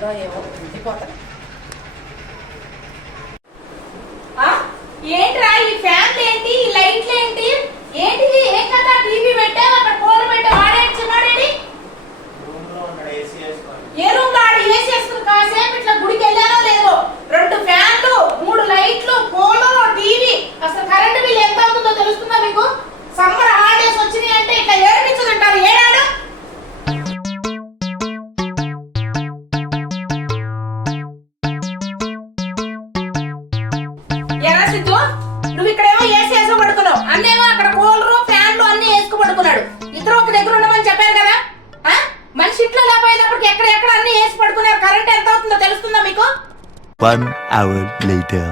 ఏంటో ఏమో ఉండిపోతాయి. ఏంట్రా ఈ ఫ్యాన్లు ఏంటి, ఈ లైట్లు ఏంటి, ఏంటిది? ఏ కదా టీవీ పెట్టావు, అక్కడ కూర పెట్టావు, వాడేంటి చిన్నాడేడి? ఏ రూమ్ లో ఆడు ఏసీ వేసుకుని కాసేపు ఇట్లా గుడికి వెళ్ళానో లేదో 2 ఫ్యాన్లు 3 లైట్లు కూలరు టీవీ. అసలు కరెంట్ బిల్ ఎంత అవుతుందో తెలుస్తుందా మీకు? సమ్మర్ హాలిడేస్ వచ్చినాయి అంటే ఇట్లా ఏడిపించదంటారు. ఏడాడు ఎరా సిద్ధు, నువ్వు ఇక్కడేమో ఏసీ వేసుకు పడుకున్నావు, అన్నేమో అక్కడ కూలరు ఫ్యాన్లు అన్ని వేసుకు పడుకున్నాడు. ఇద్దరు ఒక దగ్గర ఉండమని చెప్పారు కదా. మనిషి ఇట్లా లేకపోయినప్పటికి ఎక్కడ అన్ని వేసి పడుకున్నారు. కరెంట్ ఎంత అవుతుందో తెలుస్తుందా మీకు? 1 hour later.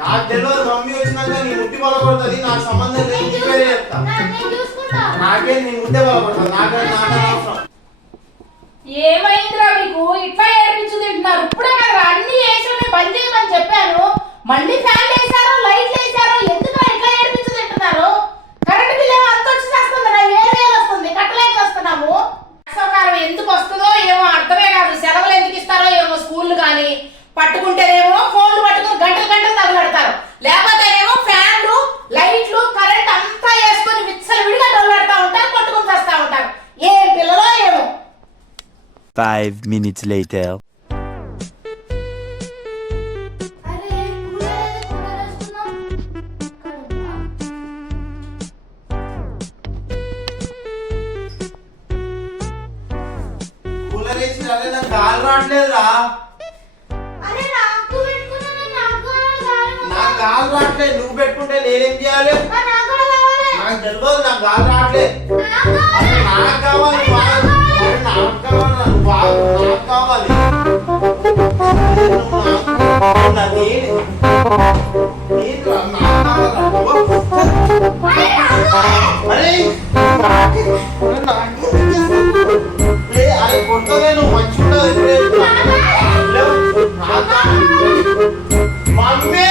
నాకు తెలియదు, మమ్మీ వచ్చినాక నీ ముట్టి బలపడుతుంది, నాకు సంబంధం లేదు. చెప్తా నాకే నీ ముట్టే బలపడుతుంది, నాకే అవసరం. ఏమైందిరా మీకు? ఇట్లా ఏడిపించు తింటున్నారు. ఇప్పుడే కదా అన్ని వేసుకుని బంద్ చేయమని చెప్పాను. మళ్ళీ ఫ్యాన్ వేసారో లైట్లు వేసారో, ఎందుకు ఇట్లా ఏడిపించు తింటున్నారు? కరెంట్ బిల్ ఏమో అంత వచ్చి వస్తుంది, 1000 వస్తుంది, కట్టలేక వస్తున్నాము. వేసవకాలం ఎందుకు వస్తుందో ఏమో అర్థమే కాదు. సెలవులు ఎందుకు ఇస్తారో ఏమో. స్కూల్ కానీ పట్టుకుంటేనేమో ఫోన్లు పట్టుకుని గంటలు తగలెడతారు, లేకపోతేనేమో ఫ్యాన్లు లైట్లు కరెంట్ అంతా వేసుకొని విచ్చలు విడిగా తగలెడతా ఉంటారు, పట్టుకుని వస్తా ఉంటారు. ఏం పిల్లలో ఏమో. 5 minutes later. కూలర్ వేసి నాకు గాలి రావట్లేదురా. నాకు గాలి రావట్లేదు, నువ్వు పెట్టుకుంటే నేనేం చేయాలి? నాకు తెలియదు, నాకు గాలి రావట్లేదు. నాకు కావాలి, నాకు కావాలి. అరే కొట్టలే, నువ్వు మంచిగా మమ్మీ. మమ్మీ